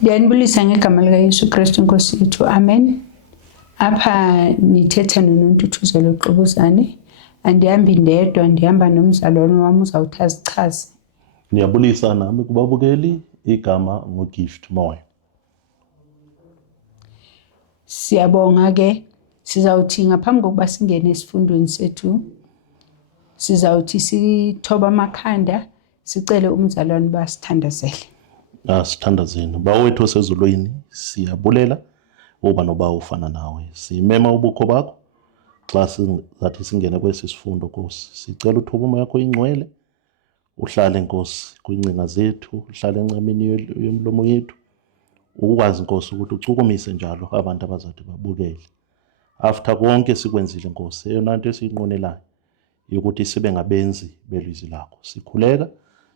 Ndiyanibulisa ngegama likaYesu Kristu Nkosi yethu. Amen. Apha nithetha noNontuthuzelo Qobuzane. Andihambi ndedwa, ndihamba nomzalwane wami uzawuthi azichaze. Ndiyabulisa nami kubabukeli, igama nguGift Moyo. Siyabonga ke, sizawuthi ngaphambi kokuba singene esifundweni sethu, sizawuthi sithoba amakhanda, sicele umzalwane basithandazele. Sithandazeni. Bawethu osezulwini, siyabulela uba noba ufana nawe. Simema ubukho bakho xa singathi singene kwesi sifundo Nkosi. Sicela uthoba umoya wakho ingcwele, uhlale Nkosi kwiingcinga zethu, uhlale encameni yomlomo yethu. Ukwazi Nkosi ukuthi ucukumise njalo abantu abazathi babukele. After konke sikwenzile Nkosi, eyona nto esiyinqwenelayo yokuthi sibe ngabenzi belizwi lakho. Sikhuleka,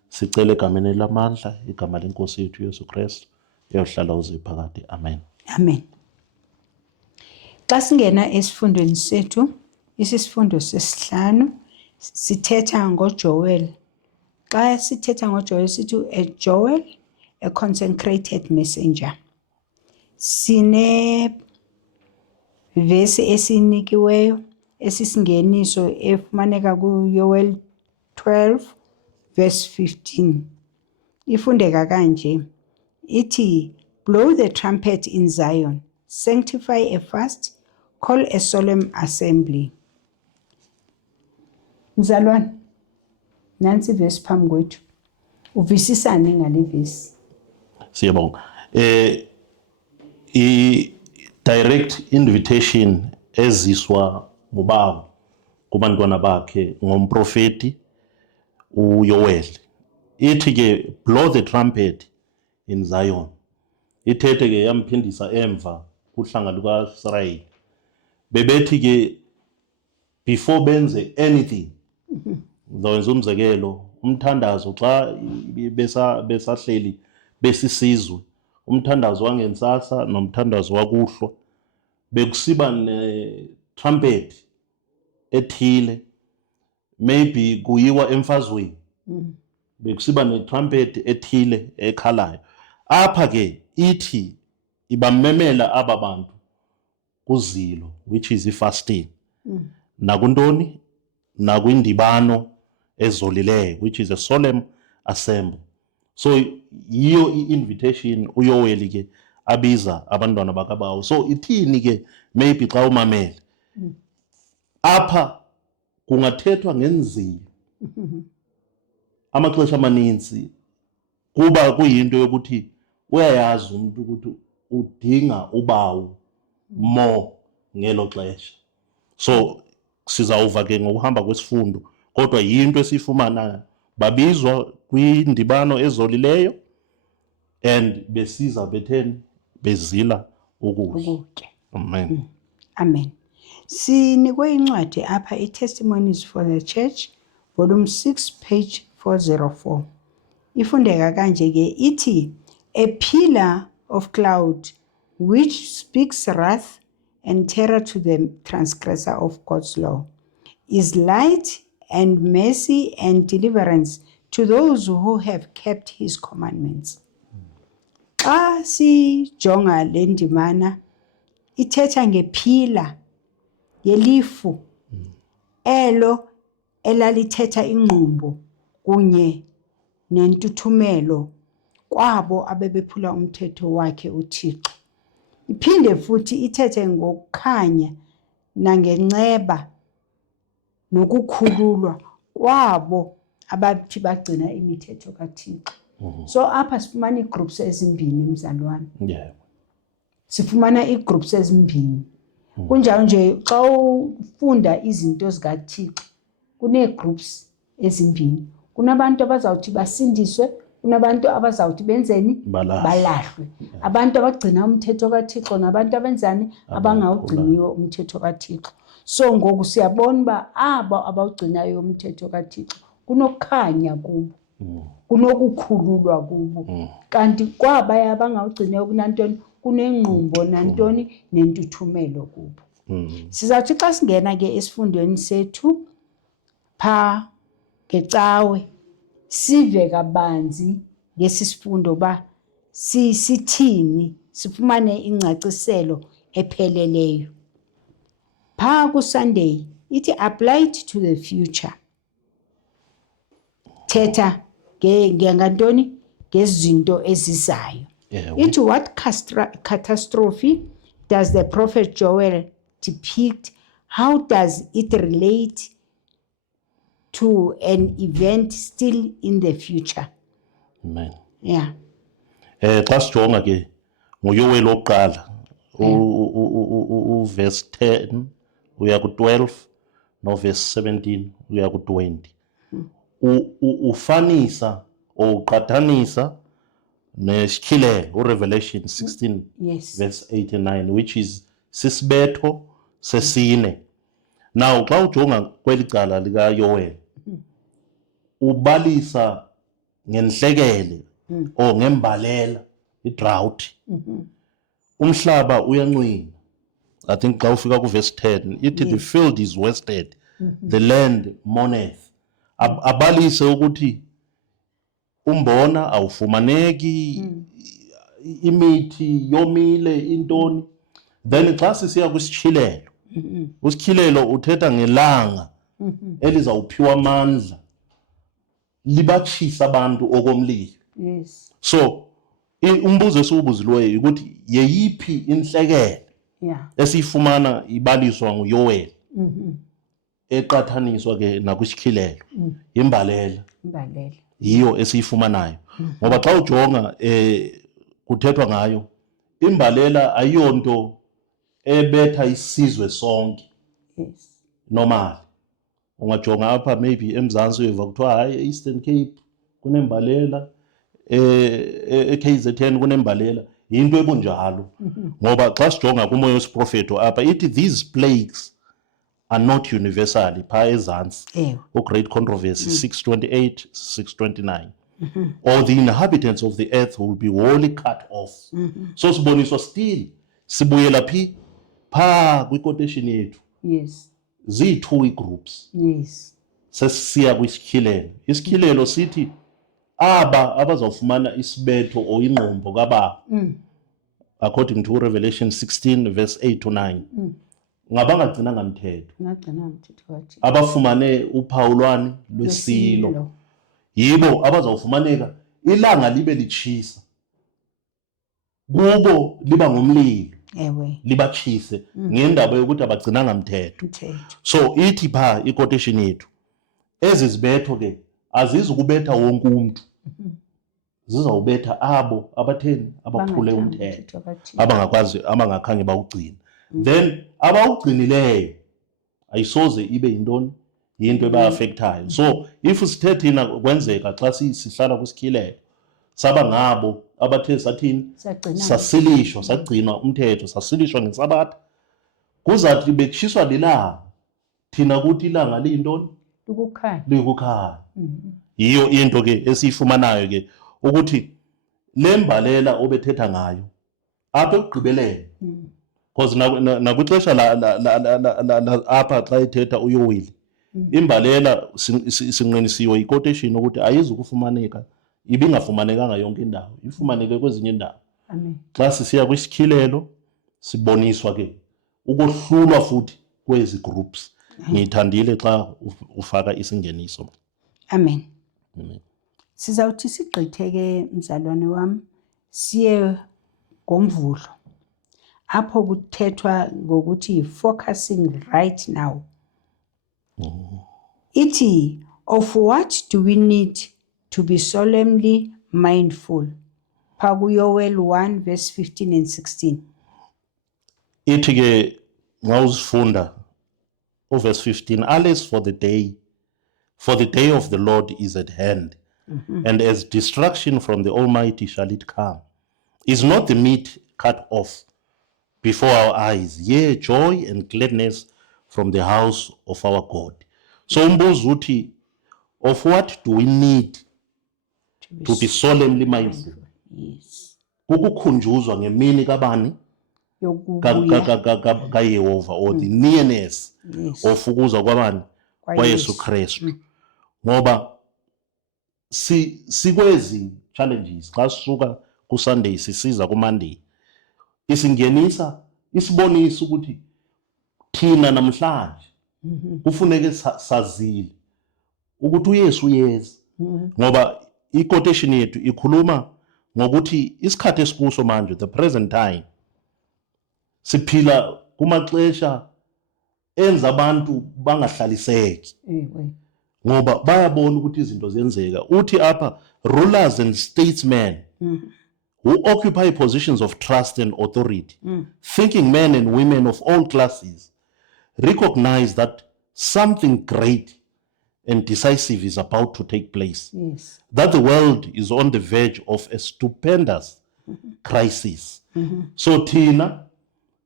sicela egameni lamandla, igama lenkosi yethu Yesu Kristu, eyohlala uze phakade. Amen. Amen. Xa singena esifundweni sethu, isifundo sesihlanu, sithetha ngoJoel. Xa sithetha ngoJoel sithi Joel, a consecrated messenger. Sine vesi esinikiweyo esisingeniso efumaneka kuYoel 12 verse 15. Ifundeka kanje. Ithi, blow the trumpet in Zion, sanctify a fast, call a solemn assembly. Mzalwane, nansi vesi phambi kwethu. Uvisisane ngale vesi. Siyabonga. I-direct invitation eziswa ngubawo kubantwana bakhe ngomprofeti uYoel. Ithi ke blow the trumpet in Zion. Ithethe ke yamphindisa emva kuhlanga lukaIsrayeli. Bebethi ke before benze anything, ngizowenza umzekelo, umthandazo xa besahleli besisizwe, umthandazo wangentsasa nomthandazo wakuhlwa, bekusiba ne-trumpet ethile, maybe kuyiwa emfazweni, bekusiba ne-trumpet ethile ekhalayo. Apha ke ithi ibamemela aba bantu kuzilo, which is i-fasting, nakuntoni, nakwindibano ezolileyo, which is a solemn assembly. So yiyo i-invitation uYoel ke abiza abantwana bakabawo. So ithini ke maybe xa umamele apha kungathethwa ngenzilo. Amaxesha amaninzi kuba kuyinto yokuthi uyayazi umuntu ukuthi udinga ubawo more ngelo xesha. So sizawuva ke ngokuhamba kwesifundo, kodwa yinto esifumanayo. Babizwa kwindibano ezolileyo and besiza betheni bezila ukutya. Amen. Amen. Sinikwe incwadi apha, i-Testimonies for the Church, volume 6, page 404. Ifundeka kanje ke, ithi, a pillar of cloud which speaks wrath and terror to the transgressor of God's law, is light and mercy and deliverance to those who have kept his commandments. Xa sijonga le ndimana, ithetha ngephila yelifu elo elalithetha ingqumbo kunye nentuthumelo kwabo abebephula umthetho wakhe uThixo. Iphinde futhi ithethe ngokukhanya nangenceba nokukhululwa kwabo abathi bagcina imithetho kaThixo. So apha sifumana ii-groups ezimbini, mzalwane. Yeah. Sifumana ii-groups ezimbini. Kunjalo nje xa ufunda izinto zikaThixo kunee-groups ezimbini. Kunabantu abazawuthi basindiswe, kunabantu abazawuthi benzeni, balahlwe. Abantu abagcina umthetho kaThixo nabantu abenzani, abangawugciniyo umthetho kaThixo. So ngoku siyabona uba aba abawugcinayo umthetho kaThixo kunokukhanya kubo, kunokukhululwa kubo. Kanti kwabaya abangawugciniyo kunantoni, kunengqumbo nantoni, nentuthumelo kubo. Sizawuthi xa singena ke esifundweni sethu pha ngecawe, sive kabanzi ngesi sifundo ba sithini sifumane ingcaciselo epheleleyo. Phaa ku-Sunday ithi applied to the future. Thetha ngantoni ngezinto ezizayo. Ithi what catastrophe does the prophet Joel depict? How does it relate to an event still in the future? Amen. Yeah. Xa sijonga ke nguYoweli oqala verse 10 uya ku-12 no verse 17 uya ku-20 ufanisa or uqathanisa nesityhilelo uRevelation 16 Yes. verse 8 and 9 which is sisibetho sesine. Now xa ujonga kweli cala likaYoweli ubalisa ngenhlekele or ngembalela i-drought. Umhlaba uyanqina. I think xa ufika ku-verse 10 ithi the field is wasted, the land mourneth. Abalise ukuthi umbona awufumaneki, imithi yomile intoni. Then xa sisiya kwisitshilelo, usitshilelo uthetha ngelanga elizawuphiwa amandla libatshisa abantu okomlilo. Yes. So umbuzo esiwubuzileyo ukuthi yeyiphi inhlekele esiyifumana ibaliswa nguYoweli eqathaniswa ke nakwisityhilelo imbalela yiyo esiyifumanayo. Ngoba xa ujonga kuthethwa ngayo imbalela ayiyonto ebetha isizwe sonke. Yes. Normal ungajonga apha maybe eMzantsi uyiva kuthiwa hayi Eastern Cape kunembalela, eKZN kunembalela, into ebunjalo. Ngoba xa sijonga kumoya wesiprofeto apha ithi these plagues are not universally phaa ezantsi great controversy 628 629 or the inhabitants of the earth will be wholly cut off. So siboniswa still sibuyela phi phaa kwi-quotation yethu. Yes. Ziyi-2 ii-groups. Yes. Sesiya kwisityhilelo. Isityhilelo sithi aba abazawufumana isibetho or ingqumbo kababa according to Revelation 16 verse 8 to 9 ngabangagcinanga mthetho, abafumane uphawu lwani lwesilo, yibo abazawufumaneka ilanga libe litshisa kubo liba ngumlilo libatshise ngendaba yokuthi abagcinanga mthetho. So ithi phaa i-quotation yethu ezi zibetho ke azizukubetha wonke umntu, zizawubetha abo abatheni abaphule umthetho abangakhange bawugcine. Then abawugcinileyo ayisoze ibe yintoni, yinto eba-afekthayo. So if sithe thina kwenzeka xa sihlala kwisityhilelo saba ngabo abathe sathini sasilishwa sagcinwa umthetho sasilishwa ngesabatha, kuzathi betshiswa lilanga thina kuthi ilanga liyintoni, likukhanya. Yiyo into ke esiyifumanayo ke ukuthi le mbalela obethetha ngayo apha ekugqibeleni, because nakwixesha apha xa ethetha uYoweli imbalela sinqinisiwe yi-quotation ukuthi ayizukufumaneka, ibingafumanekanga yonke indawo, ifumaneke kwezinye indawo. Xa sisiya kwisityhilelo siboniswa ke ukohlulwa futhi kwezi groups. Ngiyithandile xa ufaka isingeniso. Amen. Sizawuthi sigqithe ke mzalwane wam siye ngomvulo apho kuthethwa ngokuthi focusing right now. Ithi of what do we need to be solemnly mindful? Phaa kuYoweli 1 verse 15 and 16. Ithi ke nxa uzifunda verse 15, alas for the day of the Lord is at hand, and as destruction from the Almighty shall it come. Is not the meat cut off before our eyes, yea, joy and gladness from the house of our God? So umbuzo uthi, of what do we need to be solemnly mindful? Yes. Kukukhunjuzwa ngemini kabani? kaYehova, or the nearness of ukuza kwabani kwaYesu Kristu. Ngoba sikwezi challenges xa sisuka ku Sunday sisiza ku Monday isingenisa isibonisa ukuthi thina namhlanje kufuneke sazile ukuthi uYesu uyeza ngoba i-quotation yethu ikhuluma ngokuthi isikhathi esikuso manje, the present time, siphila kumaxesha enza abantu bangahlaliseki ngoba bayabona ukuthi izinto ziyenzeka. Uthi apha rulers and statesmen who occupy positions of trust and authority, thinking men and women of all classes, recognize that something great and decisive is about to take place. Yes. That the world is on the verge of a stupendous crisis. So thina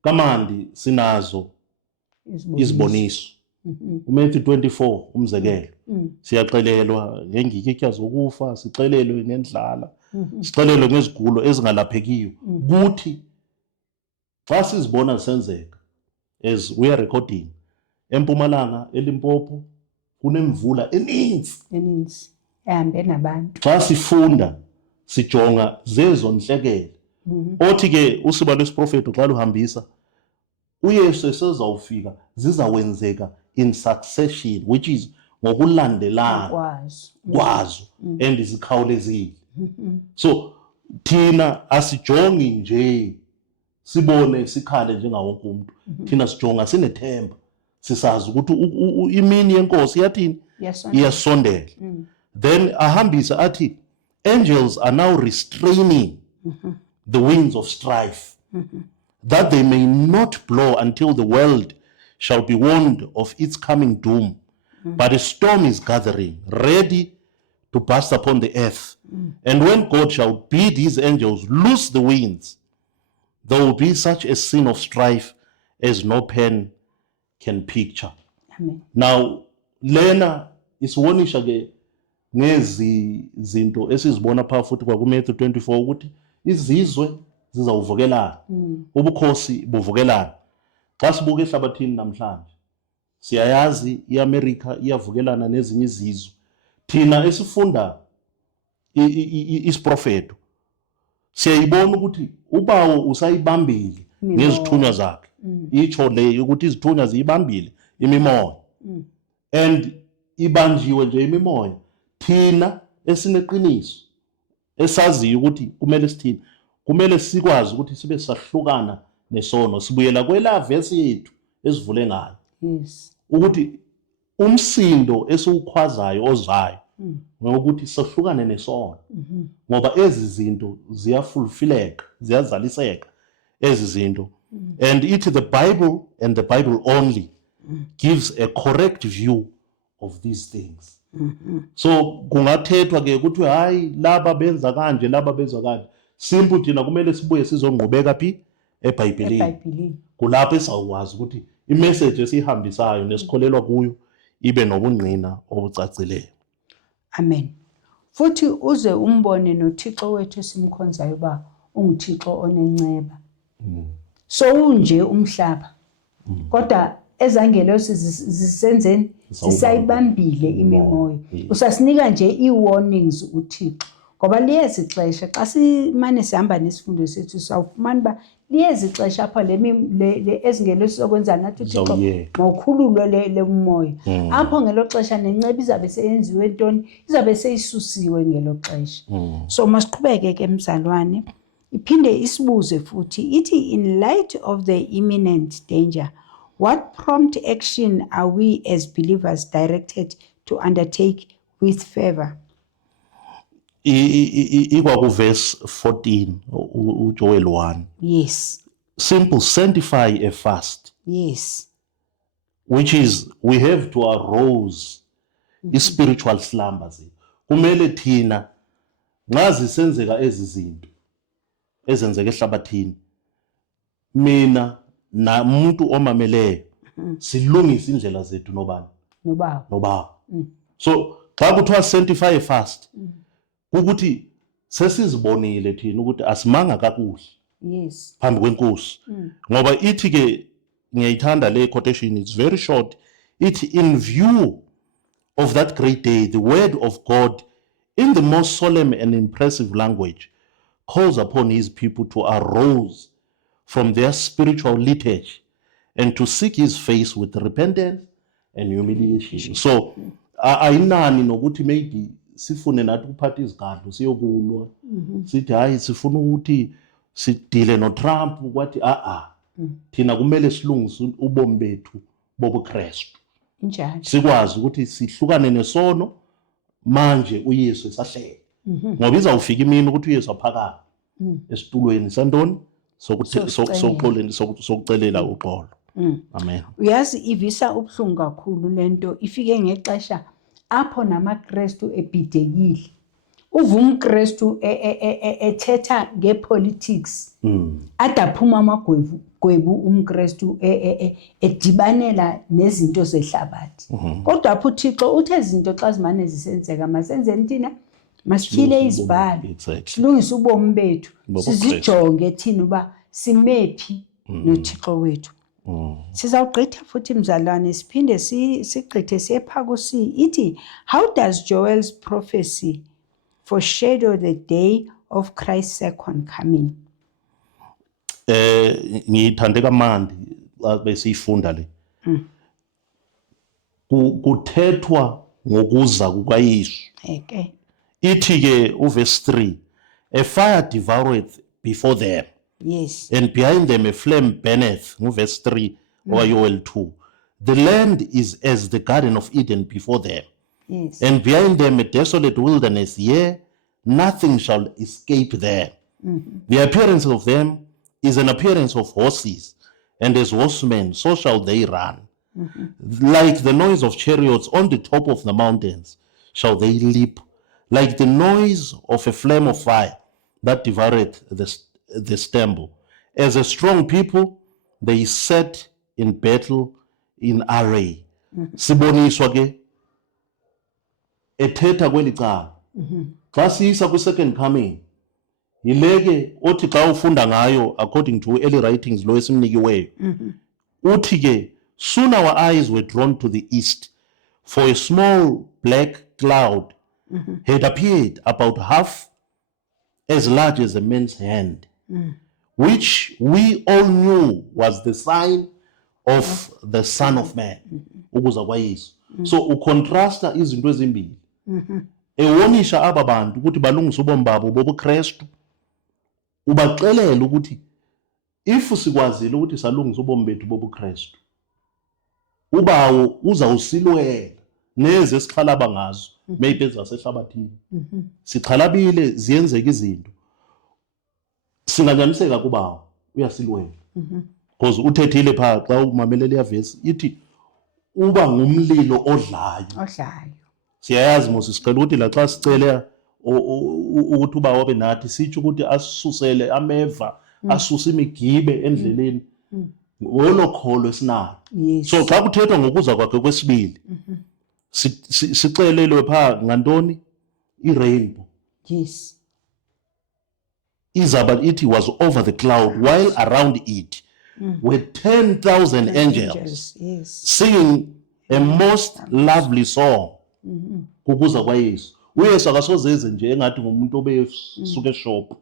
kamandi sinazo iziboniso. uMatthew 24 umzekelo. Siyaxelelwa ngengikikya zokufa, sixelelwe ngendlala, sixelelwe ngezigulo ezingalaphekiyo. Kuthi xa sizibona senzeka, as we are recording, eMpumalanga, eLimpopo kunemvula eninzi ehambe nabantu. xa sifunda sijonga zezo nhlekele othi ke usiba lwesiprofeto xa luhambisa uYesu esezawufika zizawenzeka in succession, which is ngokulandelana kwazo and zikhawulezile. So thina asijongi nje sibone sikhale njengawonke umuntu, thina sijonga sinethemba, sisazi ukuthi imini yenkosi yathini iyasondela. Then ahambisa athi angels are now restraining the winds of strife, that they may not blow until the world shall be warned of its coming doom. But a storm is gathering, ready to burst upon the earth. And when God shall bid his angels loose the winds, there will be such a scene of strife as no pen can picture. Amen. Now lena isiwonisha ke ngezi zinto esizibona pha futhi kwa kuMatthew 24 ukuthi izizwe zizawuvukelana, ubukhosi buvukelana. Xa sibuka ehlabathini namhlanje siyayazi iAmerica iyavukelana nezinye izizwe. Thina esifunda isiprofeto siyayibona ukuthi ubawo usayibambile ngezithunywa zakhe. Itsho le ukuthi izithunywa ziyibambile imimoya and ibanjiwe nje imimoya. Thina esineqiniso esaziyo ukuthi kumele sithini, kumele sikwazi ukuthi sibe sahlukana nesono, sibuyela kwela verse yethu esivule ngayo. Yes. Ukuthi umsindo esiwukhwazayo ozayo ngokuthi sahlukane nesono ngoba ezi zinto ziyafulfilleka, ziyazaliseka ezi zinto. And ithi the Bible and the Bible only gives a correct view of these things. So kungathethwa ke ukuthi hayi laba benza kanje, laba benza kanje. Simple thina kumele sibuye sizongqubeka phi eBhayibhelini. Kulapho esawukwazi ukuthi imessage esihambisayo nesikholelwa kuyo ibe nobungqina obucacileyo. Amen. Futhi uze umbone noThixo wethu simkhonzayo ba unguThixo onenceba. So unje umhlaba. Kodwa ezangelo zisenzeni zisayibambile imimoya. Usasinika nje iwarnings uThixo. Ngoba liyezixesha xa simane sihamba nesifundo sethu sawufumana ba liyezixesha apha le ezingelo sizokwenza nathi uThixo ngokhululwe le umoya. Apho ngelo xesha nenceba izabe seyenziwe ntoni, izabe seyisusiwe ngelo xesha. So masiqhubeke ke mzalwane. Iphinde isibuze futhi ithi in light of the imminent danger, what prompt action are we as believers directed to undertake with fervor? Ikwa ku verse 14 uJoel 1. Yes. Simple, sanctify a fast. Yes. Which is we have to arouse spiritual slumbers. Kumele thina ngazi senzeka ezi zinto ezenzeka ehlabathini, mina na umuntu omameleyo silungisa indlela zethu nobaba. So xa kuthiwa sanctify a fast ukuthi sesizibonile thina ukuthi asimanga kakuhle. Yes. Phambi kwenkosi. Ngoba ithi ke ngiyayithanda le quotation, it's very short. Ithi in view of that great day, the word of God in the most solemn and impressive language calls upon his people to arouse from their spiritual lethargy and to seek his face with repentance and humiliation. So ayinani nokuthi maybe sifune nathi ukuphatha izigaba siyokulwa sithi hayi sifuna ukuthi sidile noTrump kwathi thina kumele silungise ubomi bethu bobuKristu Njalo. sikwazi ukuthi sihlukane nesono manje uYesu esahlele ngoba izawufika imini ukuthi uYesu aphakame esitulweni santoni sokucelela uxolo. Amen. Uyazi ivisa ubuhlungu kakhulu lento ifike ngexesha apho namaKristu ebhidekile. Uva umKristu ethetha ngepolitics. Adaphuma amagwebu umKristu edibanela nezinto zehlabathi. Kodwa apho uThixo uthe izinto xa zimane zisenzeka masenzeni thina masityhile izibhalo. Silungise ubomi bethu. Sizijonge thina uba simephi noThixo wethu. Sizawugqitha futhi mzalwane siphinde sigqithe siyepha ku-C ithi how does Joel's prophecy foreshadow the day of Christ's second coming? Ngithande kamandi besiyifunda le. Kuthethwa ngokuza kukaYesu. Okay. Ithi ke uverse 3 a fire devoureth before them. Yes. And behind them a flame burneth, verse 3 or Joel 2. The land is as the Garden of Eden before them. Yes. And behind them a desolate wilderness, yea, nothing shall escape them. The appearance of them is an appearance of horses, and as horsemen, so shall they run. Like the noise of chariots on the top of the mountains shall they leap, like the noise of a flame of fire that devoureth the stumble. As a strong people, they sat in battle in array. Siboniswa ke ethetha kweli cala. Xa siyisa kwi-second coming, yileke othi xa ufunda ngayo according to early writings lo esimnikiweyo. Uthi ke soon our eyes were drawn to the east, for a small black cloud had appeared about half as large as a man's hand, which we all knew was the sign of the Son of Man, ukuza kwaYesu. So ukontrasta izinto ezimbili, ewonisha aba bantu ukuthi balungise ubomi babo bobuKristu, ubaxelela ukuthi if sikwazile ukuthi salungisa ubomi bethu bobuKristu, ubawo uzawusilwela neze sikhalaba ngazo maybe ezasehlabathini. Sikhalabile ziyenzeka izinto, singanyaniseka kubawo uyasilwela. Because uthethile pha xa umamelele iyavesi ithi uba ngumlilo odlayo. Siyayazi mos sicela ukuthi la xa sicele ukuthi uba wabe nathi sitsho ukuthi asisusele ameva, asuse imigibe endleleni. Ngolo kholo esinalo. So xa kuthethwa ngokuza kwakhe kwesibili, sicelelwe pha ngantoni? I-rainbow. Yes. Izaba ithi was over the cloud, while around it were 10,000 angels, Yes. singing a most lovely song. Kukuza kwaYesu. uYesu akasozeze nje engathi ngumuntu obesuka eshop.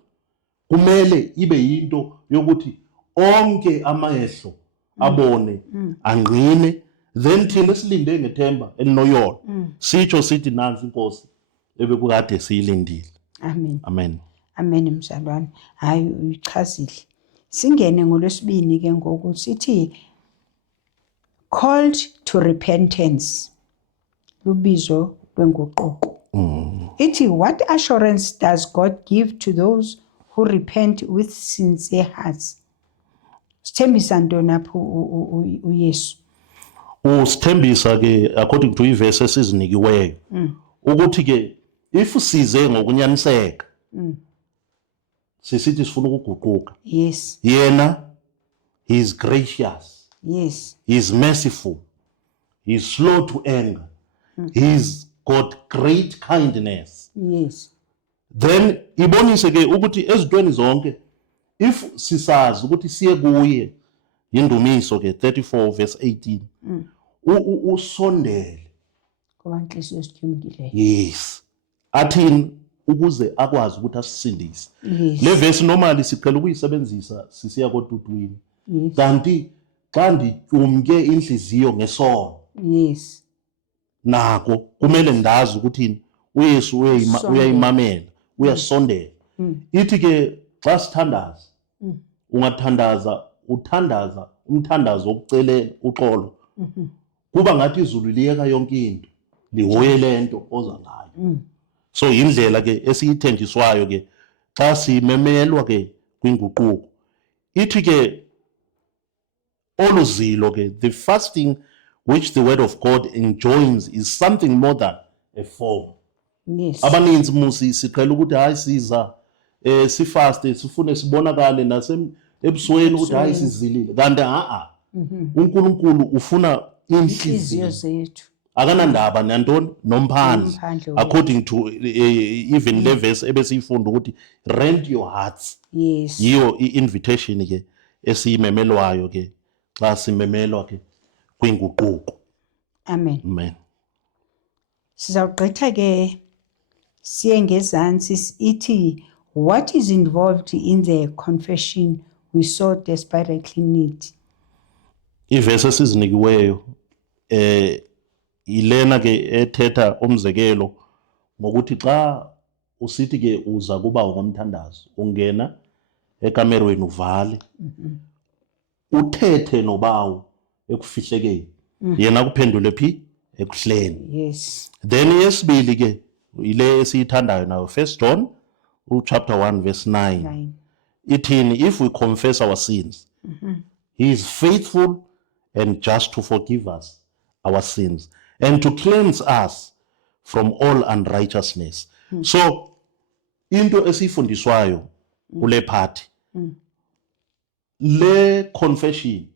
Kumele ibe yinto yokuthi onke amehlo abone angqine, then thina silinde ngethemba elinoyolo sitsho sithi nansi inkosi ebekukade siyilindile. Amen. Amen. Amen mzalwane. Hayi uyichazile. Singene ngolwesibini ke ngoku sithi called to repentance. Lubizo lwenguquko. Ithi what assurance does God give to those who repent with sincere hearts? Sithembisa ntoni apho uYesu? Usithembisa ke according to iverse esizinikiweyo ukuthi ke if size ngokunyaniseka sisithi sifuna ukuguquka. Yes. Yena he is gracious. Yes. He is merciful. He is slow to anger. He's got great kindness. Yes. Then ibonise ke ukuthi ezintweni zonke if sisazi ukuthi siye kuye indumiso ke 34 verse 18 usondele Kuba inhliziyo esithembileyo. yes athini ukuze akwazi ukuthi asisindise. Yes. Le verse normally siqhela ukuyisebenzisa sisiya kodudwini. Yes. Kanti xa ndityumke inhliziyo ngesono, Yes. nako kumele ndazi ukuthi uYesu uyayimamela, uyasondela. Ithi ke xa sithandaza, uthandaza umthandazo wokucelela uxolo. Kuba ngathi izulu liyeka yonke into, lihoye lento oza ngayo. So indlela ke esiyithenjiswayo ke xa simemelwa ke kwinguquko. Ithi ke oluzilo ke, the fasting which the word of God enjoins is something more than a form. Yes. Abaninzi musi siqhela ukuthi hayi siza sifaste sifune sibonakale ebusweni ukuthi hayi sizilile. Kanti uNkulunkulu ufuna inhliziyo zethu. akanandaba nantoni nomphandle, according to even le verse ebesiyifunda ukuthi rend your hearts. Yes. Yiyo i-invitation ke esiyimemelwayo ke xa simemelwa ke kwinguquko. Amen. Amen. Sizawugqitha ke siye ngezantsi ithi what is involved in the confession we so desperately need. Ivesi esizinikiweyo ilena ke ethetha umzekelo ngokuthi xa usithi ke uza kuba ngomthandazo, ungena ekamerweni uvale, uthethe nobawo ekufihlekeni, yena kuphendule phi ekuhleni. Yes. Then yesibili ke ile esiyithandayo nayo, 1 John chapter 1 verse 9. Ithini? If we confess our sins, he is faithful and just to forgive us our sins and to cleanse us from all unrighteousness. So into esifundiswayo kule party, le confession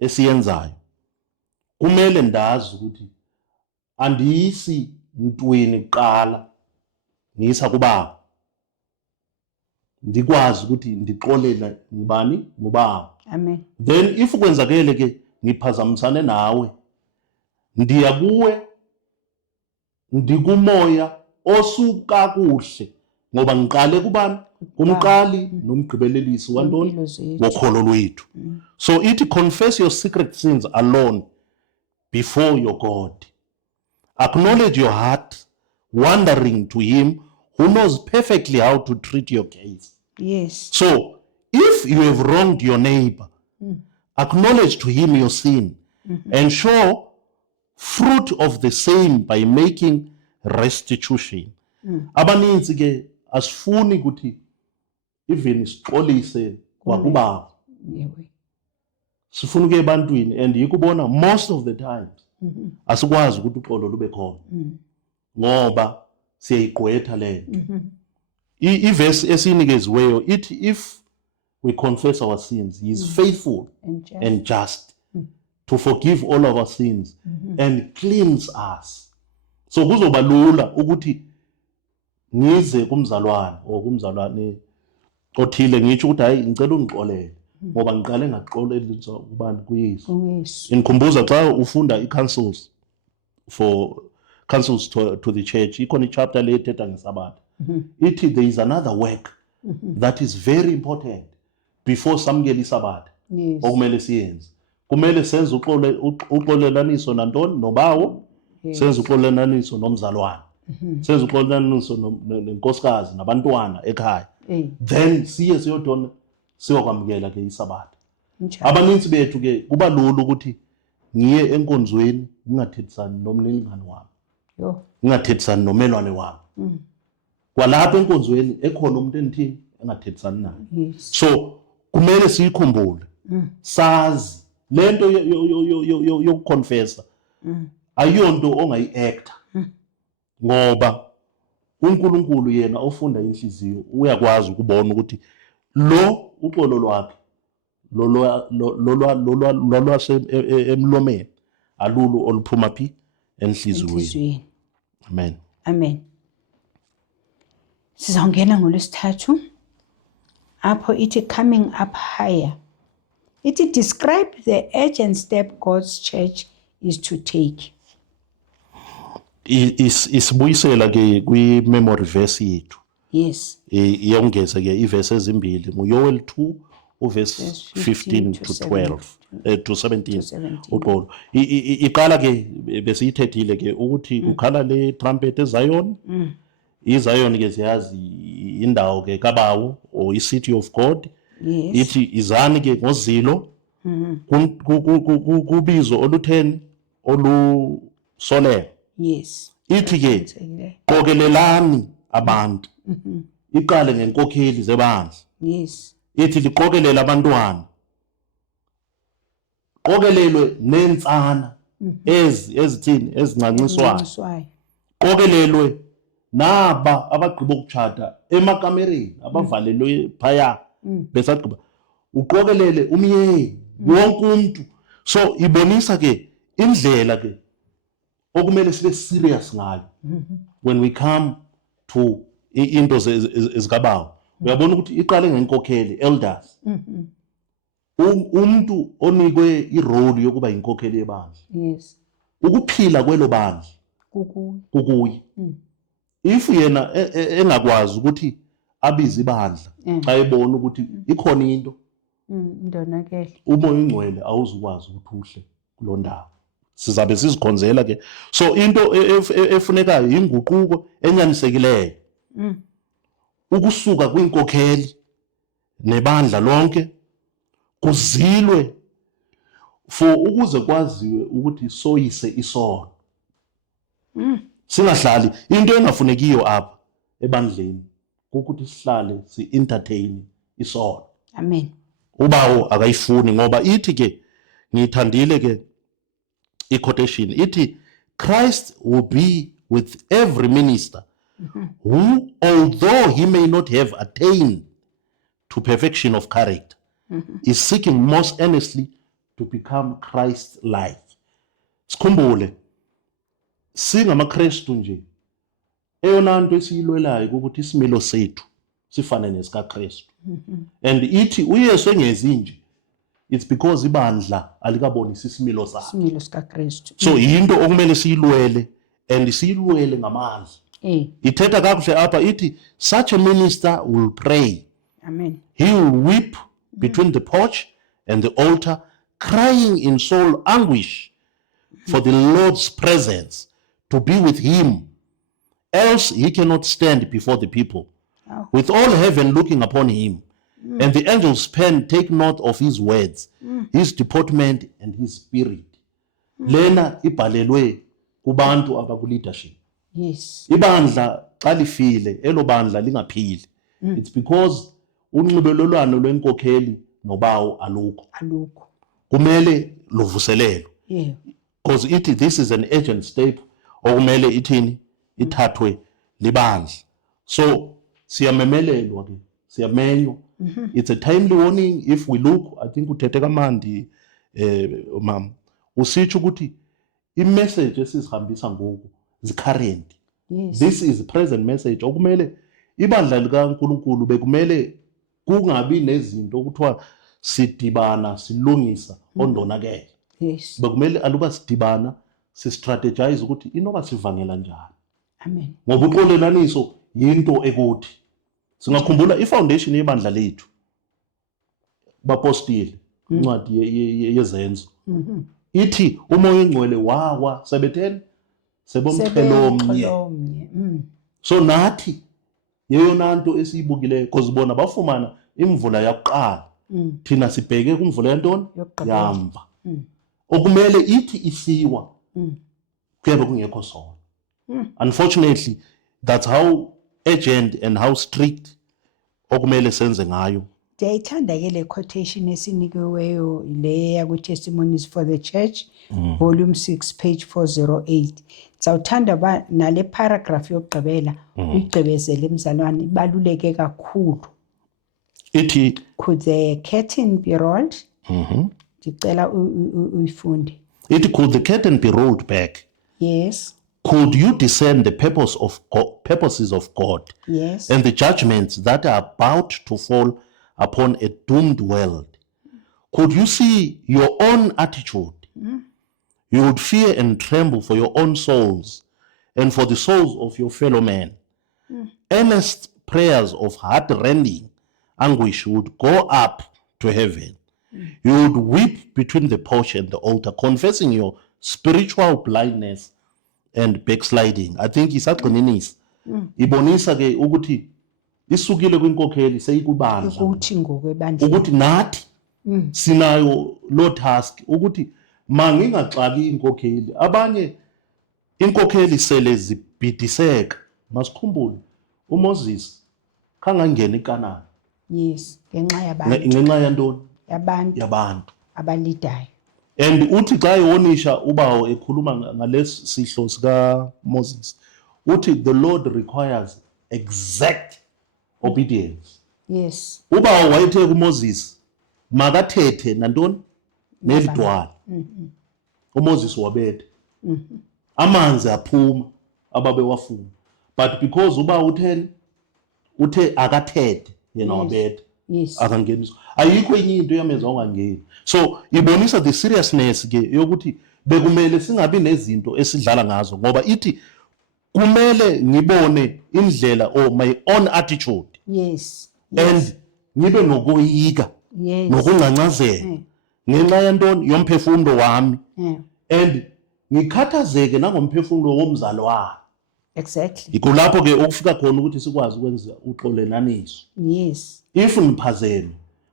esiyenzayo kumele ndazi ukuthi andiyisi mntwini kuqala ngiyisa kubaba, ndikwazi ukuthi ndixolela ngibani ngubaba. Amen. Then if kwenzakele ke ngiphazamisane nawe, ndiya kuwe ndikumoya osuka kuhle, ngoba ngiqale kubani? Kumqali nomgqibelelisi wantoni? Wokholo lwethu. So ithi confess your secret sins alone before your God. Acknowledge your heart, wandering to him who knows perfectly how to treat your case. Yes. So if you have wronged your neighbor, acknowledge to him your sin and show fruit of the same by making restitution. Abaninzi ke asifuni ukuthi even sixolise kwakubaba, sifuna ke ebantwini, and yikubona most of the times asikwazi ukuthi uxolo lube khona ngoba siyayigqwetha lento. Iverse esiyinikeziweyo ithi if we confess our sins, he is faithful and just to forgive all of our sins and cleanse us. So kuzoba lula ukuthi ngize kumzalwane or kumzalwane othile ngitsho ukuthi hayi ngicela ungixolele ngoba ngiqale ngaxolele ubani kuYesu. Inkhumbuza xa ufunda i-councils to the church, ikhona i-chapter le ethetha ngesabatha. Ithi there is another work that is very important before samukele isabatha okumele siyenze. Kumele senze uxolelaniso nantoni nobawo, senze uxolelaniso nomzalwane, senze uxolelaniso nenkosikazi nabantwana ekhaya. Then siye siyodona siyokwamukela ke isabatha. Abaninzi bethu ke kuba lula ukuthi ngiye enkonzweni ngingathethisani nomlingani wami, ngingathethisani nomelwane wami. Kwalapha enkonzweni ekhona umuntu enithini engathethisani naye. So kumele siyikhumbule, sazi lento yokuconfessa ayiyonto ongayi-acta, ngoba uNkulunkulu yena ofunda inhliziyo uyakwazi ukubona ukuthi lo uxolo lwakhe lolwase emlomeni alulu oluphuma phi? Enhliziyweni. Amen. Amen. Sizawungena ngolwesithathu apho ithi coming up higher. It describe the urgent step God's church is to take. isibuyisela ke kwi-memory verse yethu. Yes. Iyongeza ke ivesi ezimbili nguYoel 2 uverse 15 to 12 to 17 uqolo. Iqala ke besiyithethile ke ukuthi ukhala le trumpet eZion. iZion ke siyazi indawo ke kabawo or i-city of God. Yes. Ithi izani ke ngozilo kubizo olutheni olusoleka. Yes. Ithi ke qokelelani abantu. Iqale ngenkokheli zebandla. Yes. Ithi liqokelele abantwana, qokelelwe nentsana ezithini ezincanciswayo, qokelelwe naba abagqiba ukutshata emakamereni abavalelwe phaya besagqiba, uqokelele umyeni wonke umuntu. So ibonisa ke indlela ke okumele sibe serious ngayo when we come to into zikabawo. Uyabona ukuthi iqale ngenkokheli, elders. Umuntu onikwe irole yokuba inkokheli yebandla. Yes. Ukuphila kwelo bandla kukuye. If yena engakwazi ukuthi abize ibandla xa ebona ukuthi ikhona into ndonakele, umoya ongcwele awuzukwazi ukuthi uhle kuloo ndawo. Sizabe sizikhonzela ke. So into efunekayo inguquko enyanisekileyo. Ukusuka kwinkokheli nebandla lonke kuzilwe for ukuze kwaziwe ukuthi soyise isono. Singahlali into engafunekiyo apha ebandleni ukuthi sihlale si-entertain isono. Amen. Ubawo akayifuni ngoba ithi ke ngiyithandile ke i-quotation ithi Christ will be with every minister who, although he may not have attained to perfection of character, is seeking most earnestly to become Christ-like. Sikhumbule, singamaKristu nje, eyona nto esiyilwelayo ukuthi isimilo sethu sifane nesikaKristu. And ithi uYesu engezi nje, it's because ibandla alikabonisa isimilo sakhe. Isimilo sikaKristu. So yinto okumele siyilwele and siyilwele ngamandla. Ithetha kakuhle apha ithi such a minister will pray. Amen. He will weep between the porch and the altar, crying in soul anguish for the Lord's presence to be with him. Else he cannot stand before the people. With all heaven looking upon him, and the angels pen take note of his words, his deportment and his spirit. Lena ibhalelwe kubantu abaku-leadership. Yes. Ibandla xa lifile elo bandla lingaphili. It's because unxibelelwano lwenkokheli nobawo alukho. Kumele luvuselelwe. Yeah. Because this is an urgent step okumele ithini ithathwe libandla. So siyamemelelwa ke, siyamenywa. It's a timely warning. If we look, I think uthethe kamandi mama usitsho ukuthi i-message esizihambisa ngoku current. Yes. This is present message okumele ibandla likaNkulunkulu bekumele kungabi nezinto okuthiwa sidibana silungisa ondonakele. Yes. Bekumele aluba sidibana si-strategize ukuthi inoba sivangela njani. Amen. Ngoba uxolelaniso yinto ekuthi singakhumbula i-foundation yebandla lethu bapostile incwadi yezenzo ithi umoya ongcwele wawa sebetheni sebomqhelomnye. So nathi yeyona nto esiyibukileyo because bona bafumana imvula yakuqala, thina sibheke kumvula yantoni yamba okumele ithi isiwa kuyabe kungekho sona. Unfortunately, that's how urgent and how strict okumele senze ngayo. Ndiyayithanda ke le quotation esinikiweyo le yaku-Testimonies for the Church, volume 6 page 408. Ndizawuthanda uba nale paragraph yokugqibela uyigqibezele mzalwane, ibaluleke kakhulu. Ithi Could the curtain be rolled? Ndicela uyifunde. Ithi could the curtain be rolled back? Yes. Could you discern the purposes of God? Yes. And the judgments that are about to fall upon a doomed world? Could you see your own attitude? You would fear and tremble for your own souls and for the souls of your fellow men. Earnest prayers of heart-rending anguish would go up to heaven. You would weep between the porch and the altar, confessing your spiritual blindness and backsliding. I think isagxininisa ibonisa ke ukuthi isukile kwinkokheli seyikubandla ukuthi ngokwebandla ukuthi nathi sinayo lo task ukuthi mangingaxaki inkokheli. Abanye inkokheli sele zibhidiseka. Masikhumbule uMoses khangangena eKanani. yes ngenxa yabantu Ngenxa yantoni? yabantu abalidayo. And uthi xa ewonisha ubawo ekhuluma ngalesi sihlo sika Moses uthi the Lord requires exact obedience. yes Ubawo wayethe kuMoses makathethe nantoni nelidwala. uMoses wabetha amanzi aphuma ababewafuna, but because uba uthe akathethe yena wabetha yes akangeniswa. Ayikho enye into yamenza ongangeni. So ibonisa the seriousness ke yokuthi bekumele singabi nezinto esidlala ngazo, ngoba ithi kumele ngibone indlela or my own attitude yes and ngibe nokoyika yes nokungcancazela ngenxa yantoni yomphefumulo wami and ngikhathazeke nangomphefumulo womzalo wami. exactly Ikulapho ke okufika khona ukuthi sikwazi ukwenza uxolelaniso. yes If ngiphazeme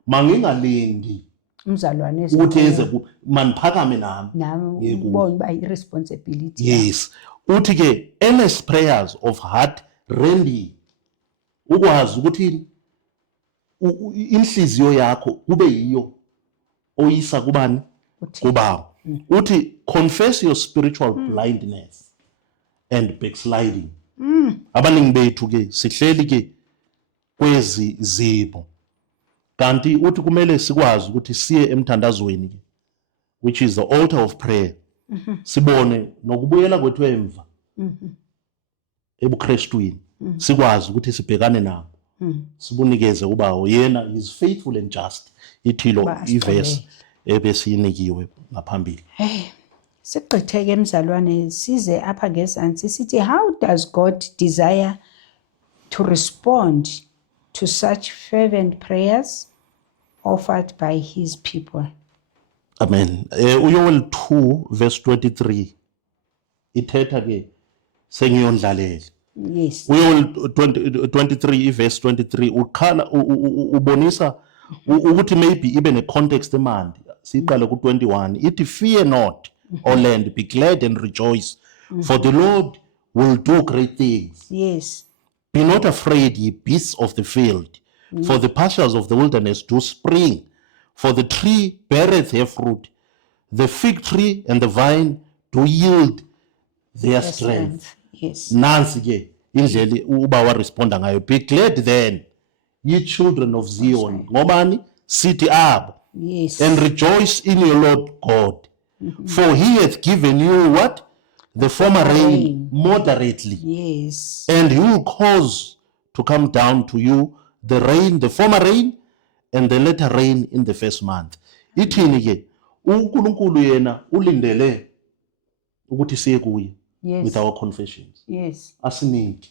mangingalindi umzalwane ukuthi eze maniphakame nami. nami ubona uba i-responsibility Yes. Uthi ke earnest prayers of heart rending, ukwazi ukuthi inhliziyo yakho kube yiyo oyisa kubani? Kubawo. Uthi confess your spiritual blindness and backsliding. Abaningi bethu ke sihleli ke kwezi zibo, kanti uthi kumele sikwazi ukuthi siye emthandazweni ke, which is the altar of prayer. Sibone nokubuyela kwethu emva ebuKrestwini, sikwazi ukuthi sibhekane nabo, sibunikeze ubawo. Yena is faithful and just, ithilo iverse ebesiyinikiwe ngaphambili. sigqitheke mzalwane size apha ngezantsi sithi, how does God desire to respond to such fervent prayers offered by his people? Amen. uYoel 2 verse 23 ithetha ke sengiyondlalele. Yes. uYoel 23 verse 23 ukhala ubonisa ukuthi maybe ibe ne context emandi. Siqale ku21 ithi, fear not, O land, be glad and rejoice, for the Lord will do great things. Yes. Be not afraid, ye beasts of the field, for the pastures of the wilderness do spring, for the tree beareth her fruit, the fig tree and the vine do yield their strength. Yes. Nansi ke indlela uba wa responda ngayo. Be glad then, ye children of Zion, ngobani sithi abo, Yes. and rejoice in your Lord God, for he hath given you what? The former rain moderately. Yes. And he will cause to come down to you the rain, the former rain, and the latter rain in the first month. Ithini ke uNkulunkulu yena ulindele ukuthi siye kuye with our confessions. Yes. Asiniki.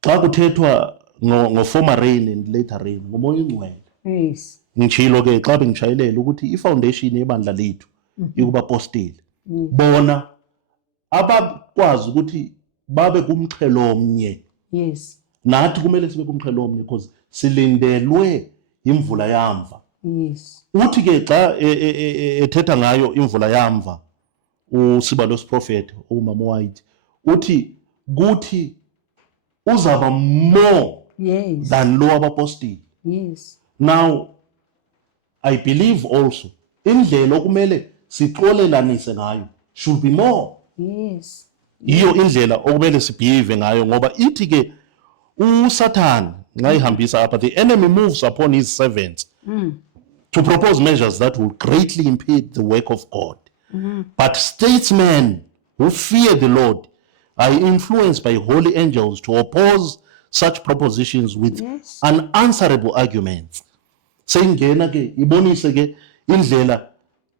Xa kuthethwa ngo former rain and latter rain ngomoya ingcwele. Yes. Ngitshilo ke xa bengitshayelela ukuthi ifoundation yebandla lethu ikubapostile. Bona abakwazi ukuthi babe kumxhelo omnye. Yes. Nathi kumele sibe kumxhelo omnye because silindelwe imvula yamva. Yes. Uthi ke xa ethetha ngayo imvula yamva uSibalos prophet uMama White uthi kuthi uzaba more than lo abapostile. Yes. Now I believe also indlela okumele sixolelanise ngayo should be more. Yes. Iyo indlela okumele sibehave ngayo, ngoba ithi ke uSatan nxa ihambisa apha, the enemy moves upon his servants to propose measures that will greatly impede the work of God. But statesmen who fear the Lord are influenced by holy angels to oppose such propositions with unanswerable arguments. Seyingena ke ibonise ke indlela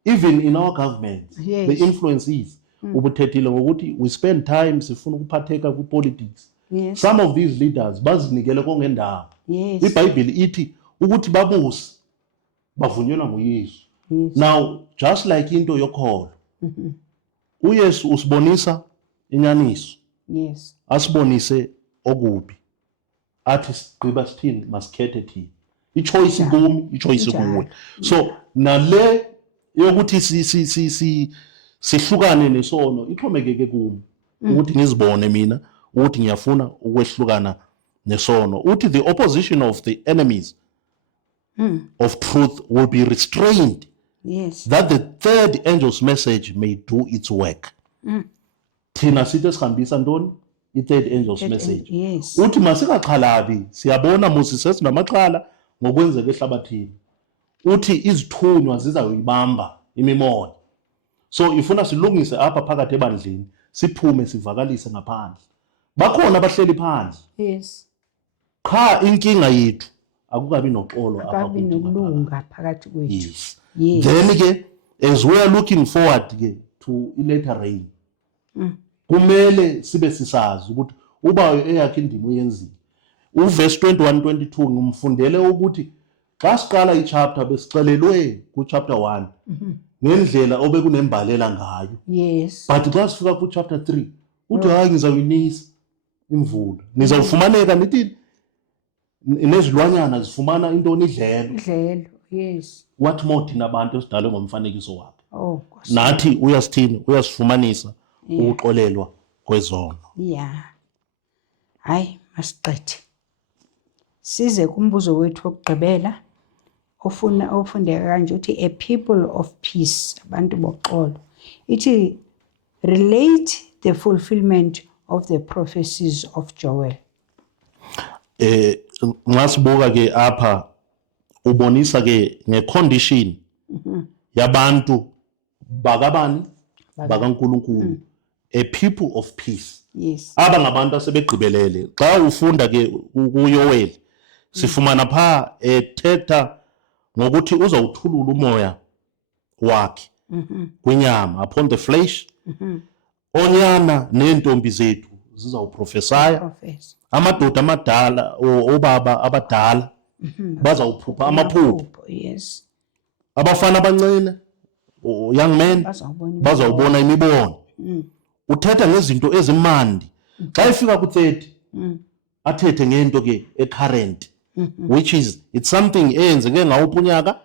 even in our government the influence is ubuthethile ngokuthi we spend time sifuna ukuphatheka ku-politics. Yes. Some of these leaders bazinikele kongendawo. Yes. IBhayibheli ithi ukuthi babuse bavunyelwa nguYesu. Yes. Now just like into yokholo, uYesu usibonisa inyaniso, Yes. asibonise okubi, athi sigqiba sithini masikhethe thina. Ichoice kumi, ichoice kuwe. So nale yokuthi sihlukane nesono ixhomekeke kumi, ukuthi ngizibone mina ukuthi ngiyafuna ukwehlukana nesono. Uthi the opposition of the enemies of truth will be restrained, Yes. that the third angel's message may do its work. Thina sithi sihambisa ntoni? I-third angel's message. Yes. Uthi masikaxhalabi, siyabona Moses sesinamaxhala ngokwenzeka ehlabathini. Uthi izithunywa zizawuyibamba imimoya. So ifuna silungise apha phakathi ebandleni, siphume sivakalise ngaphandle. Bakhona abahleli phandle. Yes. Qha inkinga yethu akukabi noxolo apha Akabi nokulunga phakathi kwethu. Yes. Yes. Then ke as we are looking forward ke to later rain, kumele sibe sisazi ukuthi uba eyakhe indimo yenzile. Uverse 21-22 ngumfundele ukuthi xa siqala ichapter besicelelwe ku-chapter 1 ngendlela obekunembalela ngayo. Yes. But xa sifika ku-chapter 3 uthi hayi ngizawuyinisa imvula, nizawufumaneka nithi nezilwanyana zifumana intoni idlelo. Idlelo. Yes. What more thina abantu esidalwe ngomfanekiso wakhe? Oh, Nkosi. Nathi uyasithini, uyasifumanisa ukuxolelwa kwezono. Yeah. Hayi, masiqethe. Size kumbuzo wethu wokugqibela ofundeka kanje uthi a people of peace, abantu boxolo. Ithi relate the fulfillment of the prophecies of Joel. Nxa sibuka ke apha ubonisa ke ngecondition yabantu bakabani bakaNkulunkulu, a people of peace. Yes. Aba ngabantu asebegqibelele. Xa ufunda ke kuYoel sifumana pha ethetha ngokuthi uzawuthulula umoya wakhe kwinyama, upon the flesh. Onyana neentombi zethu zizawuprofesaya, Prophets. amadoda amadala obaba abadala bazawuphupha amaphupho, Yes. abafana abancane young men bazawubona imibono. Uthetha ngezinto ezimandi. Xa ifika ku-30 athethe ngento ke ecurrent, which is it's something eyenzeke ngawuphi unyaka,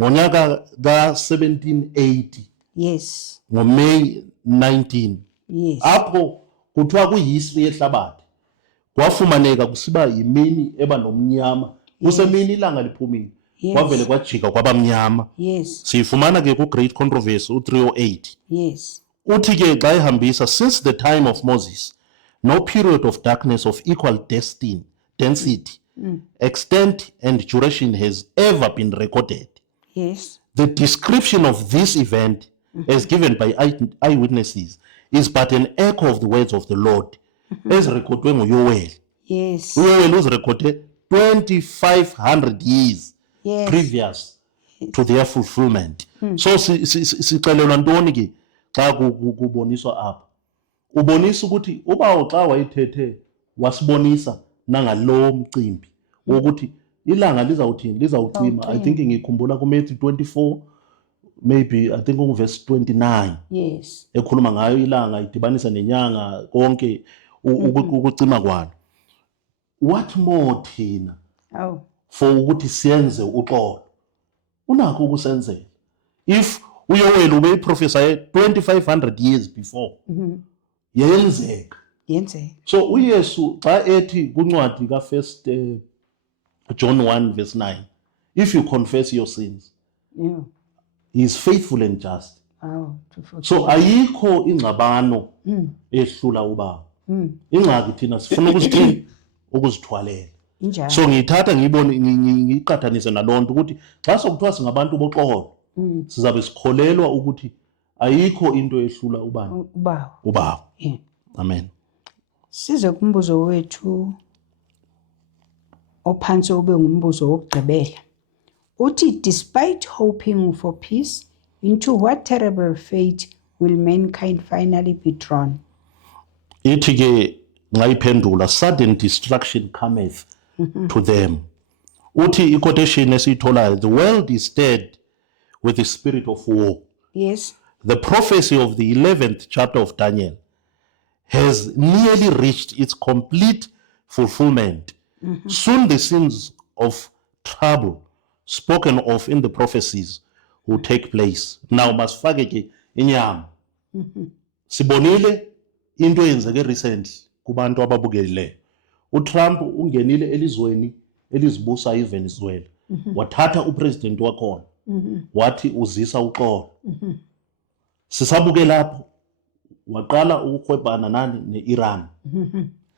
ngonyaka ka-1780 Yes. ngoMay 19. Yes. Apho kuthiwa kuyihistory yehlabathi kwafumaneka kusiba yimini eba nomnyama, kusemini ilanga liphumile, kwavele kwajika kwabamnyama. Yes. Siyifumana ke ku-Great Controversy u-308. Yes. Uthi ke xa ehambisa, since the time of Moses no period of darkness of equal density, extent and duration has ever been recorded. Yes. The description of this event as given by eyewitnesses is but an echo of the words of the Lord as recorded nguYoel. Yes. uYoel uzirekhode 2500 years Yes. previous to their fulfillment. So sixelelwa ntoni ke xa kuboniswa apha? Ubonisa ukuthi ubawo xa wayithethe wasibonisa nangalo mcimbi wokuthi ilanga lizawuthini, lizawucima. I think ngikhumbula kuMatthew 24, maybe I think verse 29. Yes. Ekhuluma ngayo ilanga idibanisa nenyanga konke ukucima kwalo. What more thina Oh. for ukuthi siyenze uxolo? Unakho ukusenzela. If uYoel ubeyiprophesy 2500 years before, yenzeka. Yenzeka. So uYesu xa ethi kuncwadi ka1 John 1 verse 9, if you confess your sins, Yeah. he is faithful and just. Oh, to forgive. So ayikho ingxabano ehlula ubaba. Ingxaki thina sifuna ukuzithwalela. Injalo. So ngiyithatha ngiyibone ngiyiqathanise nalonto ukuthi xa sokuthiwa singabantu boxolo sizabe sikholelwa ukuthi ayikho into ehlula ubani? Ubaba. Yeah. Amen. Size kumbuzo wethu ophansi ube ngumbuzo wokugqibela. Uthi despite hoping for peace, into what terrible fate will mankind finally be drawn? Ithi ke ngayiphendula, sudden destruction cometh to them. Uthi i-quotation esiyitholayo, the world is stirred with the spirit of war. Yes. The prophecy of the 11th chapter of Daniel has nearly reached its complete fulfillment. Soon the scenes of trouble spoken of in the prophecies will take place. Now masifake ke inyama. Sibonile into eyenzeke recently kubantu ababukelileyo. uTrump ungenile elizweni elizibusa iVenezuela. Wathatha upresident wakhona. Wathi uzisa uxolo. Sisabuke lapho waqala ukuhwebana nani neIran.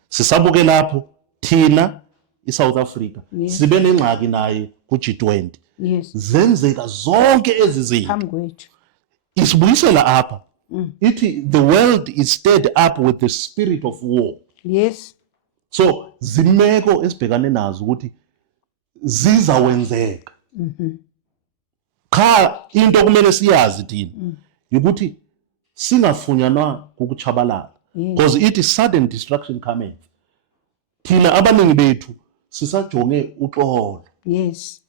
Sisabuke lapho thina iSouth Africa sibe nengxaki naye ku-G20. Yes. Zenzeka zonke ezi zinto. Phambi kwethu. Isibuyisela apha. Ithi the world is stirred up with the spirit of war. Yes. So zimeko esibhekane nazo ukuthi zizawenzeka. Cha into kumele siyazi thina ukuthi singafunyanwa ukuchabalala, because it is sudden destruction coming. Thina abaningi bethu sisajonge uxolo. Yes.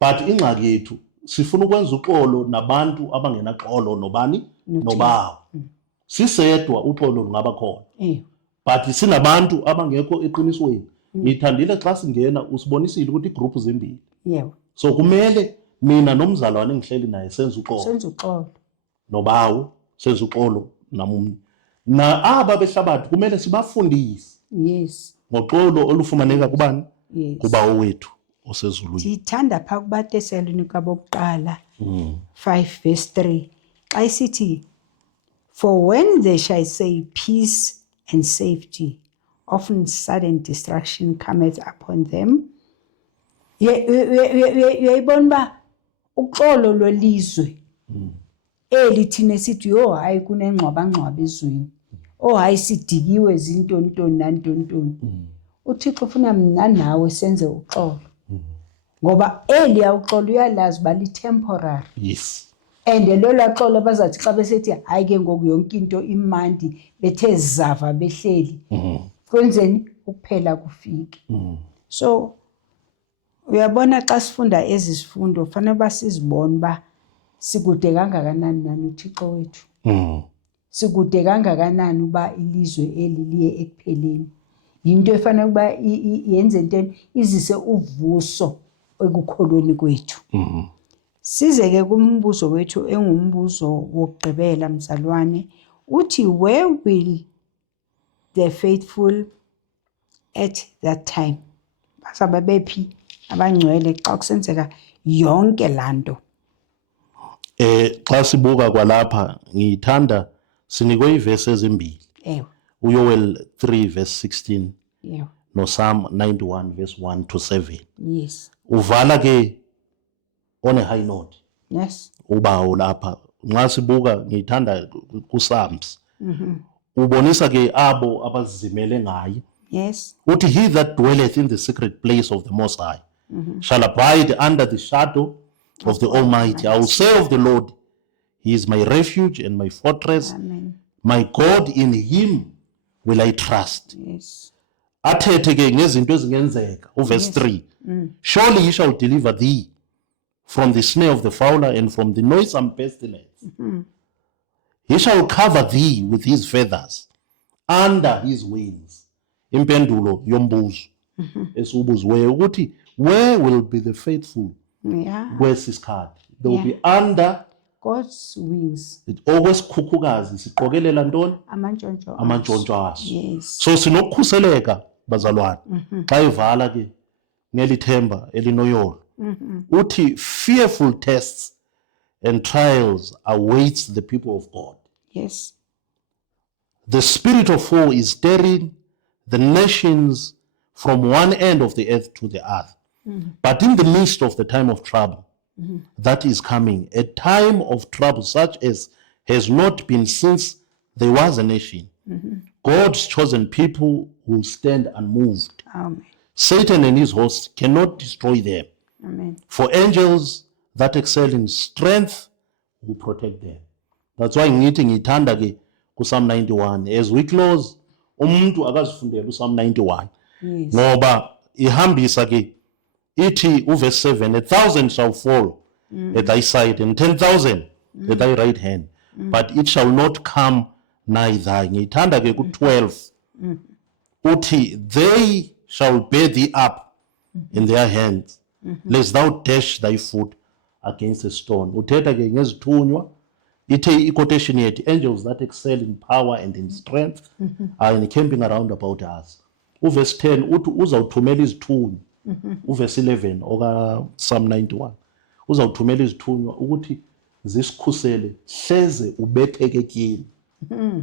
But ingxaki yethu sifuna ukwenza uxolo nabantu abangenaxolo nobani nobawo. Sisedwa uxolo lungaba khona. But sinabantu abangekho eqinisweni. Ngithandile xa singena usibonisile ukuthi igroup zimbili. Yebo. So kumele mina nomzalwane engihleli naye senze uxolo. Senze uxolo. Nobawo senze uxolo namunye. Na aba behlabathi kumele sibafundise. Yes. Ngoxolo olufumaneka kubani? Yes. Kubawo wethu osezulwini. Ndithanda pha kubaTesalonika bokuqala 5:3 xa isithi, for when they shall say peace and safety, often sudden destruction cometh upon them. Uyayibona uba uxolo lwelizwe eli thina sithi yo hayi kunengxwabangxwaba ezweni, oh hayi sidikiwe zintontoni nantontoni. uThixo ufuna mina nawe senze uxolo, ngoba eliya uxolo uyalazi uba li-temporary. Yes. And lola xolo bazathi xa besethi hayi ke ngoku yonke into imandi bethe zava behleli kwenzeni ukuphela kufike. So uyabona xa sifunda ezi sifundo fanele uba sizibone uba sikude kangakanani nani uThixo wethu. Sikude kangakanani uba ilizwe eli liye ekupheleni. Yinto efanele ukuba yenze into izise uvuso ekukholweni kwethu. Size ke kumbuzo wethu engumbuzo wokugqibela mzalwane, uthi where will the faithful at that time? Bazabe bephi abangcwele xa kusenzeka yonke lanto? Xa sibuka kwalapha ngithanda sinikwe ivesi ezimbili. Ewe. uYoel 3:16 Ewe. noPsalm 91:1-7. Yes. Uvala ke on a high note. Yes. Ubawo lapha nxa sibuka ngithanda kuPsalms. Ubonisa ke abo abazimele ngaye. Yes. Uthi he that dwelleth in the secret place of the Most High shall abide under the shadow of the Almighty. I will say of the Lord, he is my refuge and my fortress. Amen. My God, in him will I trust. Yes. Athethe ke ngezinto ezingenzeka uverse 3. Surely he shall deliver thee from the snare of the fowler and from the noisome pestilence. He shall cover thee with his feathers, under his wings. Impendulo yombuzo esibuziweyo ukuthi where will be the faithful? Yeah. Kwesisikhathi they will be under God's wings. okwesikhukhukazi siqokelela ntoni? Amantshontsho. Amantshontsho aso. Yes. So sinokukhuseleka bazalwane xa ivala ke ngelithemba elinoyolo. Uthi fearful tests and trials awaits the people of God. Yes. The spirit of war is stirring the nations from one end of the earth to the other. But in the midst of the time of trouble that is coming, a time of trouble such as has not been since there was a nation, God's chosen people will stand unmoved. Amen. Satan and his hosts cannot destroy them. Amen. For angels that excel in strength will protect them. That's why ngithi ngithanda ke kuPsalm 91 as we close umuntu akazifundela uPsalm 91 ngoba ihambisa ke ithi uverse 7 1,000 shall fall at thy side and 10,000 at thy right hand but it shall not come nigh thee. Ngithanda ke ku12 uthi they shall bear thee up in their hands lest thou dash thy foot against a stone. Uthetha ke ngezithunywa, ithe i-quotation yethu, angels that excel in power and in strength are encamping around about us. Uverse 10 uthi uzawuthumela izithunywa. Uverse 11 oka Psalm 91 uzawuthumela izithunywa ukuthi zisikhusele hleze ubetheke kini.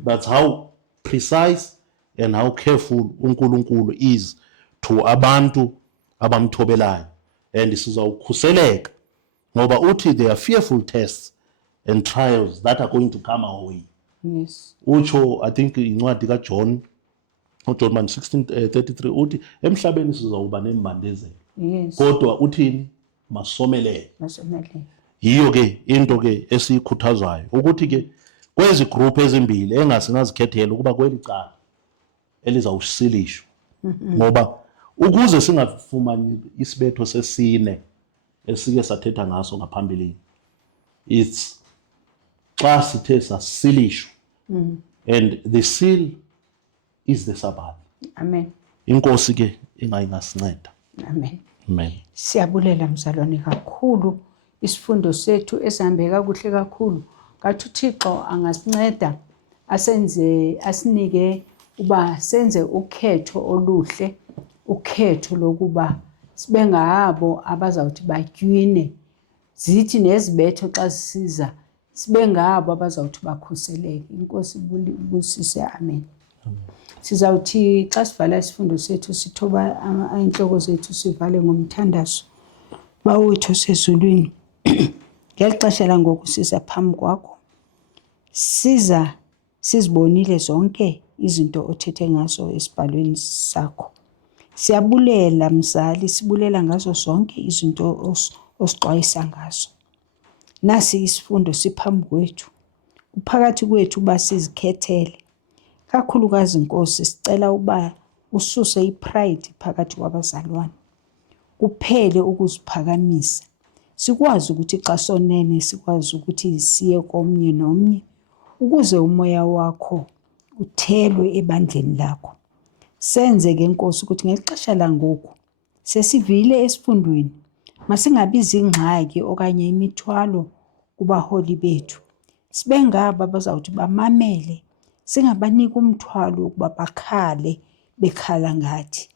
That's how precise and how careful uNkulunkulu is to abantu abamthobelayo, and sizawukhuseleka ngoba uthi there are fearful tests and trials that are going to come our way. Yes. Utsho I think incwadi kaJohn, uJohn 16:33 uthi emhlabeni sizawuba nembandezelo. Yes. Kodwa uthini? Masomelele. Masomelele. Yiyo ke into ke esiyikhuthazwayo ukuthi ke kwezi group ezimbili engasingazikhethela ukuba kweli cala elizawusilishwa ngoba ukuze singafumani isibetho sesine esike sathetha ngaso ngaphambili, it's xa sithe sasilishwa and the seal is the Sabbath. Amen. Inkosi ke ingasinceda. Amen. Amen. Siyabulela mzalwane kakhulu isifundo sethu esihambe kakuhle kakhulu. Ngathi uThixo angasinceda asinike uba senze ukhetho oluhle, ukhetho lokuba sibe ngabo abazawuthi batywine, zithi nezibetho xa sisiza sibe ngabo abazawuthi bakhuseleke. Inkosi ibusise. Amen. Sizawuthi xa sivala isifundo sethu sithoba inhloko zethu sivale ngomthandazo. Bawethu osezulwini, ngeli xesha langoku siza phambi kwakho, siza sizibonile zonke izinto othethe ngazo esibhalweni sakho. Siyabulela mzali, sibulela ngazo zonke izinto osixwayisa ngazo. Nasi isifundo siphambi kwethu, uphakathi kwethu uba sizikhethele. Kakhulukazi Nkosi, sicela uba ususe ipride phakathi kwabazalwane, kuphele ukuziphakamisa, sikwazi ukuthi xa sonene sikwazi ukuthi siye komnye nomnye, ukuze umoya wakho uthelwe ebandleni lakho. Senze ke Nkosi ukuthi ngexesha langoku sesivile esifundweni, masingabizi ingxaki okanye imithwalo kubaholi bethu, sibe ngabo abazawuthi bamamele, singabanika umthwalo ukuba bakhale bekhala ngathi,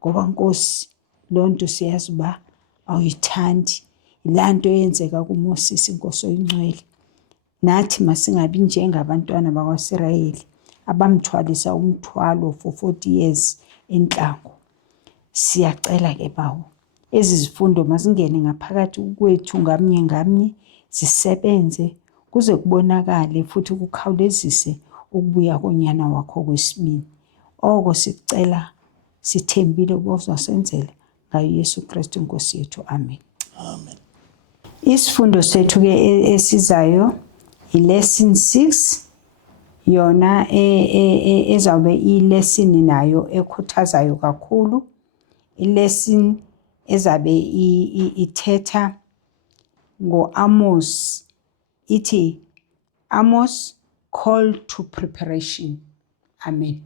ngoba Nkosi loo nto siyazi uba awuyithandi. Yilaa nto yenzeka kuMoses Inkosi oyingcwele. Nathi masingabi njengabantwana bakwaSirayeli abamthwalisa umthwalo for 40 years entlango. Siyacela ke Bawo, ezi zifundo mazingene ngaphakathi kwethu ngamnye ngamnye, zisebenze kuze kubonakale futhi kukhawulezise ukubuya konyana wakho kwesibini. Oko sicela sithembile ukuba uzasenzela ngayo Yesu Kristu Nkosi yethu. Amen. Amen. Isifundo sethu ke esizayo lesson 6, yona ezawube ilesson nayo ekhuthazayo kakhulu. Ilesson ezabe ithetha ngo-Amos, ithi Amos call to preparation. Amen.